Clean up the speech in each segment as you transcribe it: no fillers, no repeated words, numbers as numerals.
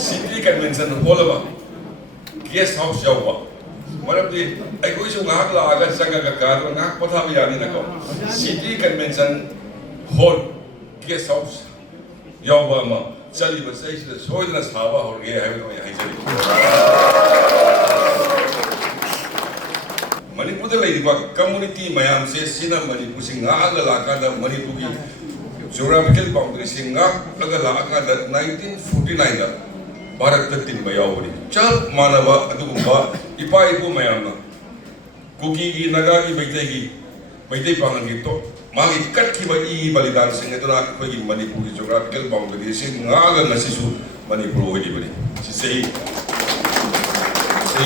City Convention Hall of Guest House Java. One of the I go to Nagla, Sanga Gado, Nakpatavianako. City Convention Hall Guest House Java. Sally was saying the Soilness Hava or Gay. Manipur lady community Mayam says Sina Manipusing Agalaka, the Manipugi geographical boundary Singa, Agalaka, that 1949. Bharat Tin Mayawari. Chal Manava Adumba, Ipaipu Mayama. Kuki, Nagagi, Maitei Pangito, Magi Katki Balidan Singatona, Kogi Manipur geographical boundary, Sing Naga Nasisu, Manipur. She say,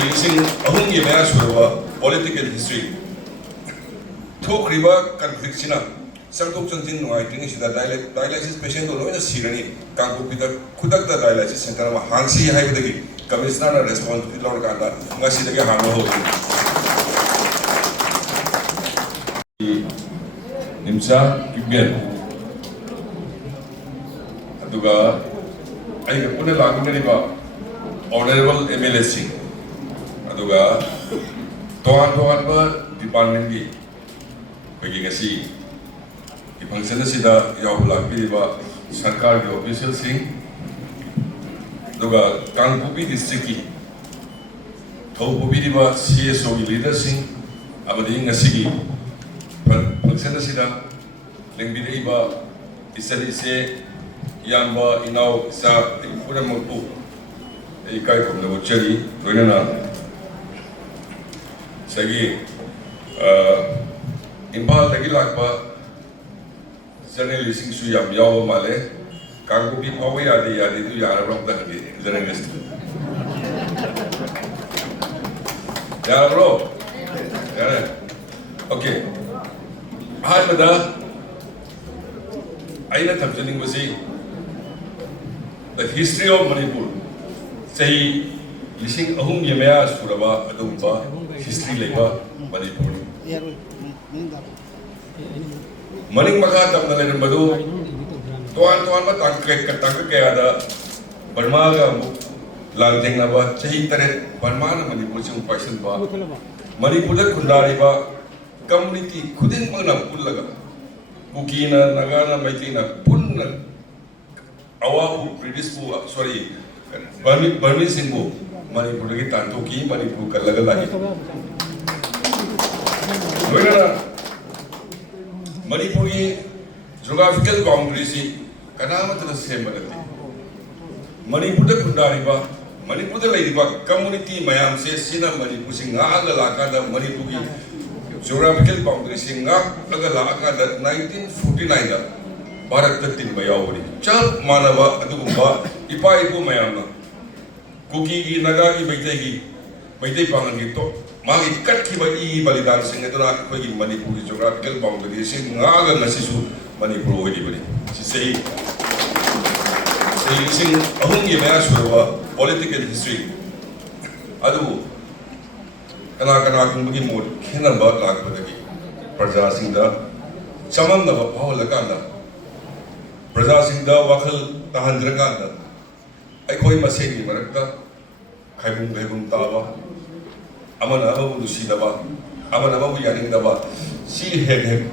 using Ahungi Mayasura. Political history. Talk river conflict. Some talk something no, I think is the dialysis patient or no Syrian. Can't go with the Kudak dialysis center of Hansi Haidagi, Commissioner responsible for Ganda, Nasidaga Hano. Nimsa Kibian Aduga, I put a Laguna Honorable MLSC Aduga. Tohan department ki bagi kasi di function sida yaula piliba sarkar ke official sing doga Kangpupi district ki Thaupupi diba CSO ki leader sing amadi ngasi ki function sida lengbide iba isali se yamba inaw sa pura motu ikai ko na chari roina Sagi Impal lagi lakba journalism suyam yaw male Kangpupi pawe adi tu yara bro dah di journalist yara bro yara okay hai pada aina thamjening basi the history of Manipur say Lising ahum yemaya suraba adumba history leba Manipur. Maning maka tam na lenan badu tuan ba tangka kaya ada Burma ga lanteng na ba chahi tare Burma na Manipur chung person ba Manipur da khundari ba community khudin magna pullaga Kukina Nagana Maitina punna awabu British bu sorry Burmese singbu Manipur की तांतों की मणिपुर का लगा लाही लोगों मणिपुर की geographical boundary सी कनामत रस्से मरते मणिपुर के खुंडारी बा मणिपुर के लाइट बा community मयाम से सीना मणिपुर सिंगा अगला का द मणिपुर की geographical boundary सिंगा अगला का द 1949 दा भारत तीन मयावरी चल मानवा अदुगुम्बा इपाइपु मयाम ना Kuki Nagagi Maitei Pangito, Magi Katki Balidan Singatona, Kogi Manipur geographical boundary, Sing Naga Nasisu, Manipur. She say, using Ahungi Mayasura, political history. Adu Kanakana Kumbuki Mode, Kinaba Lakadaki, Praja Singda, Chaman of Paul Laganda, Praja Singda, Wakal Tahandrakanda. I call him a Sedi Marakta, Kaibum Tava, Amana Lucidaba, Amana Yaning Daba, see him,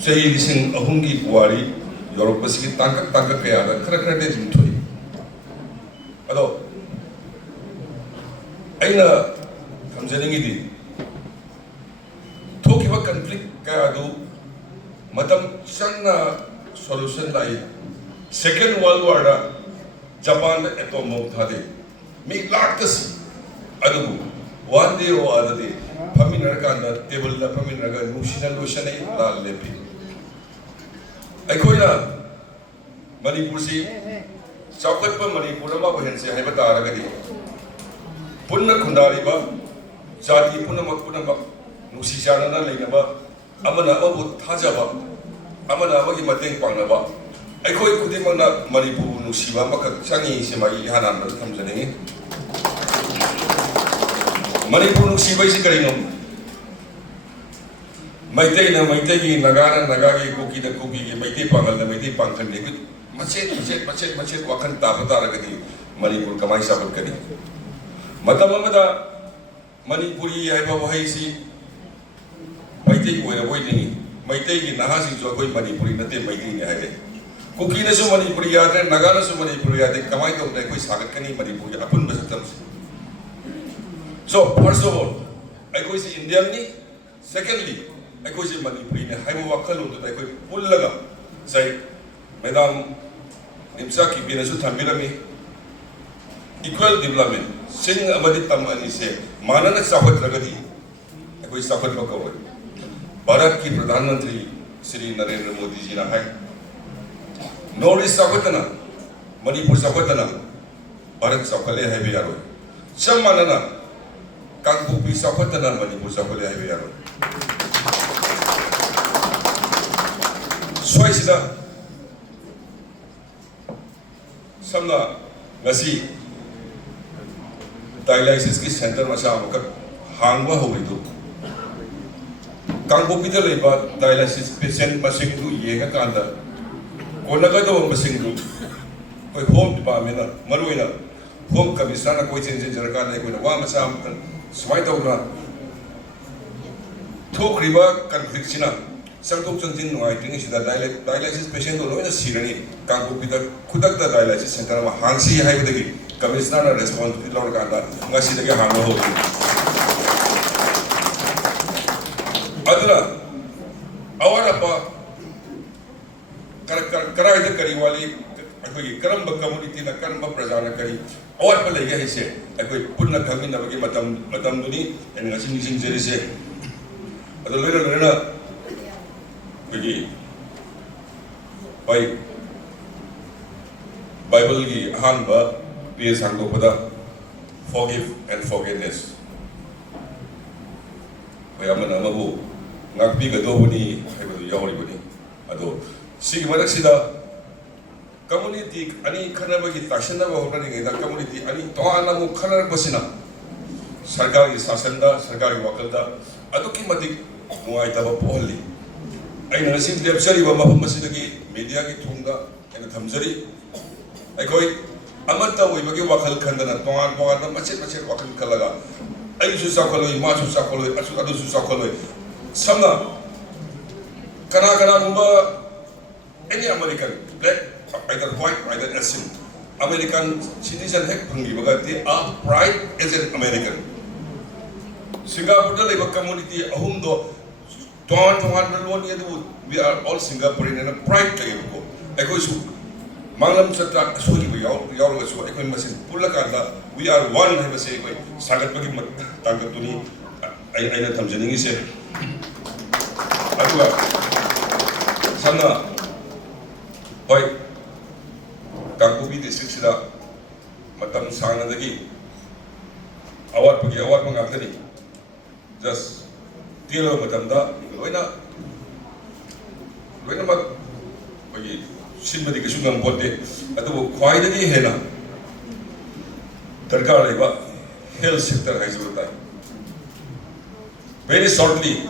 say listen Ahungi Puari, Europasi Tanka Kaya, Krakade into it. Hello, Aina comes in it. Tokiwa conflict Kayadu, Madam Sana solution like Second World War. Japan atom bomb thade me laktas adu one day or other day phaminar ka na table la phaminar ga nushina loshana la lepi aikoina Manipur si chaukat pa Manipur ma bahen se hai bata raga di punna khundari ba jati punna mak nusi chana na leina ba amana abu thaja ba amana agi mateng pangna ba I call it Manipur Nusiba Changi Simai Hanan comes in it. Manipur Nusiba is a Maitei Nagana Nagagi Kuki the Kuki, Maiti Pangal, the Maiti Pankan, macet Wakan Tapata, Manipur kamai sabat kani. Matam amada Manipuri haiba wahai si Maitai ko na boy ni Maitai ki nahasing so koi Manipuri nate Maitai ni hai. Kuki na so Manipuri yate Naga na so Manipuri yate kamai ka unai koi sagat kani Manipuri apun basatam si. So first of all, I go si Indian ni. Secondly, I go si Manipuri ni haiba wakal unto I koi pullaga say Madam Nimsa ki binasu thambirami equal development sing amadi tam ani se manana sabat ragadi koi sabat bakawa Bharat ki Pradhan Mantri Shri Narendra Modi ji na hai Nori sabatana Manipur sabatana Bharat sakale hai be yaro sam manana Kangbupi sabatana Manipur sakale hai be yaro Swaisida samna ngasi dialysis ki center masa amuka hangwa ho itu Kangbupi da leba dialysis patient masing du yenga kanda konaga do masing du koi home department na maruina home commissioner koi chen jarka na koi wa masa amuka swai to na thok riba conflict sina Sangkok Changjin Nuai Ting is the dialysis patient who knows Sirani, Kangbupi the Kudak the dialysis center of Hangsi Haibagi, Commissioner response to Lord Ganda, Nasi the Hango. Adra, our apa Karai the Kariwali, Karamba community, the Karamba Prazana Kari, our Palega, he said, I could put a coming of Madame Duni and Nasin using Zerise. But the little by Bible ki ahanba PS hangdopada forgive and forgiveness. Kaya amana mabu ngakpi gadobuni haibadu yawribuni ado sige manak sida community ani khanabagi tashanna bahorani ngeda community ani toana mu khanar basina sarkari sasanda sarkari wakalda ado ki madik nuai taba pohli I know since the Absari Wama Masidaki, media ki Tunga, and the Tamzari. I go Amata, we make Wakal Kandana, Tongan, Tongan, Machet, Wakal Kalaga. I used to Sakolo, Masu Sakolo, Asukadu Sakolo. Sama Kanakana Mumba, any American, black, either white, either Asian. American citizen heck Pungi, but they are pride as an American. Singapore Labor Community, Ahundo. We are all Singaporean and a pride to you. I go to Mangam Satra, Suri, we all so I can say Pulakanda, we are one, I say, Sagataki Tagatuni, I let them Janing say. Atua Sana Boy Kakubi, the Sixida, Matam Sana the Gi. Our Pagi, just Tilo Matanda, Loina Mat Simba Kashungan Pote, at the quietly Hena Tarkariba, health sector has time. Very shortly,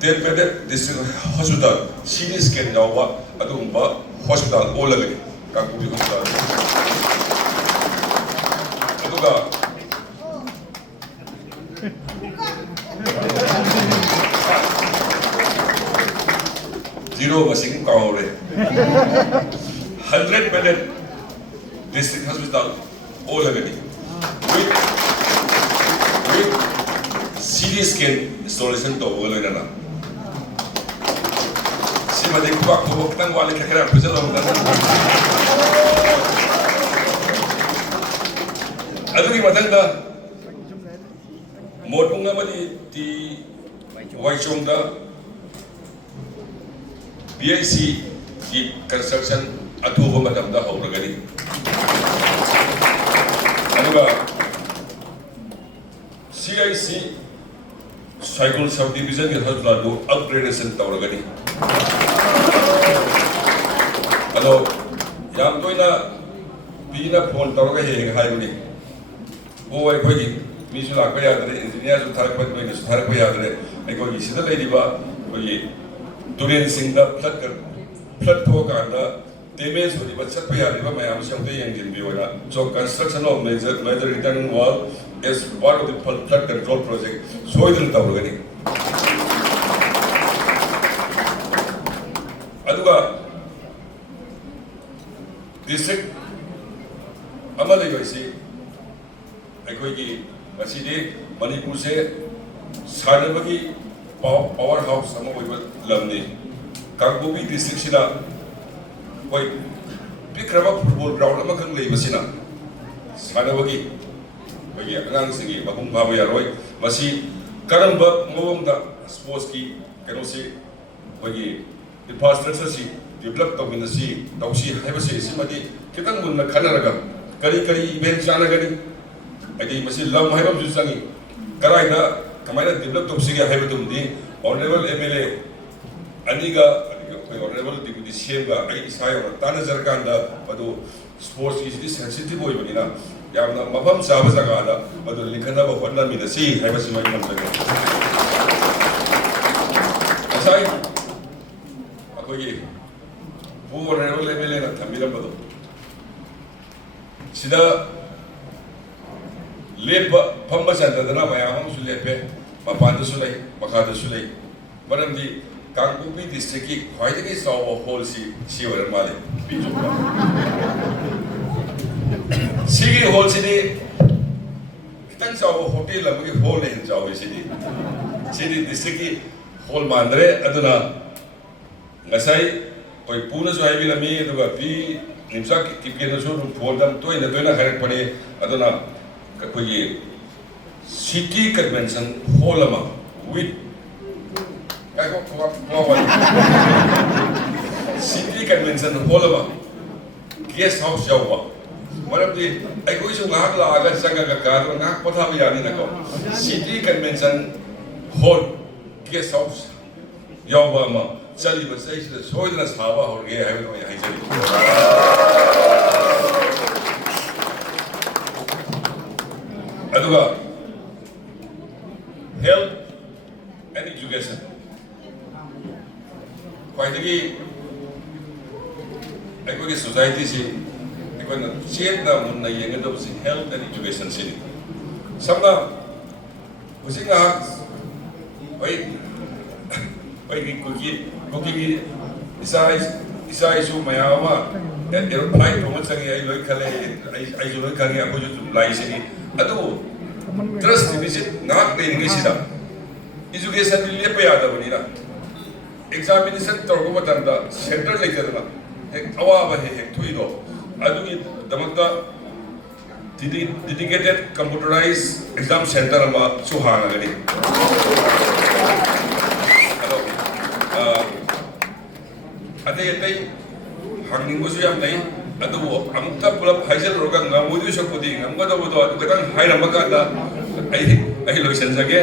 they made this hospital, CT scan Nawa, Adumba, hospital, all of it, Kakubi Hospital. Zero masing kaure. 100-bedded district hospital, all agadi. With CT scan installation to all agana. Si madek kubak kubak tang wale kakera pujal orang tang. Aduri matanda. Motunga madi di Waishongda. BIC की construction अथुब मतमदा होरगनी Anuga CIC cycle subdivision के हस्बला दो upgradation तौरगनी अलो याम तो इना बीना phone तौरगे हाय बनी वो एक कोई मिसुला को याद रहे इंजीनियर जो थारक पर कोई थारक को याद रहे एक कोई सीधा ले दिवा कोई During Singda Flat Hoka damage होने चट पे यार मैम से हमसे यंग जिन so construction of major returning wall is part of the flood control project so इधर तब लोग नहीं अदुगा district अमल वैसे अखोई की मणिपुर से सानबगी पावर हाउस लमने कांगबोबी डिस्ट्रिक्ट सिदा कोई पिक्रम फुटबॉल ग्राउंड लेना सानबगी कोई अगांगी मपुंग फाब यारोय मसी करंब मवंग स्पोर्ट्स की कनो से कोई इंफ्रास्ट्रक्चर से डेवलप तौमिनसी तौसी हैबसे सिमदि कितन मुन्न खनरगा करी करी इवेंट चानगनी अदि मसी लम हैबम जु संगी कराइना कमाइना डेवलप तौसिगे हैबदुमदि ऑनरेबल एमएलए अनिगा ऑनरेबल डिप्यूटी सीएम गा आई इसायो तानजरकांदा मदु स्पोर्ट्स की सेंसिटिव होइबनिना यामना मफम चाब जगादा मदु लिखना बफना मिदसी हैबसि मै मनजगा असाई अकोगी पू ऑनरेबल एमएलए ना थमिरबदो सिदा लेप फम चंदना मैम लेपे मपान मखा मरमदी कांगबोबी डिस्ट्रिक्ट की ख्वाई चाव हॉल से माले हॉल से खितंग चाव होटल हॉल चाव डिस्ट्रिक्ट की hall मानद्रे अदुना ngasai koi puna so hai bila mi aduga pi nimsa ki kena so phone dam toina harak pane aduna koi city convention hall ama with kai ko city convention hall ama guest house jawa maram di ai koi so ngak la aga sanga ka ngak potha bi yani na ko city convention hall guest house jawa ama चली बस ऐसे सोचना सावा हो गया है वो यहाँ चली अदुगा health and education क्वाइटगी ऐको के सोसाइटी से ऐको न चेत ना मुन्ना ये तो बस health and education से सबका उसी का भाई कुकी इसा इशू मयामा एरोप्लेन तो मत संगे आई लोग खले आई जो लोग खले आपको जो लाई से अदो ट्रस्ट डिविजन नाक देंगे सीधा एजुकेशन लिए पे आता बनी ना एग्जामिनेशन तो को बताना सेंटर लेकर ना एक अवाब है एक थोड़ी दो अदो की दमकता dedicated computerized exam center ama suhana gani अतः हंगनिंग यम नहीं अमुक pull-up हाइजलोगा ngamudu sokudi ngamgado bodo adukatang hairamaga da ai loisenjage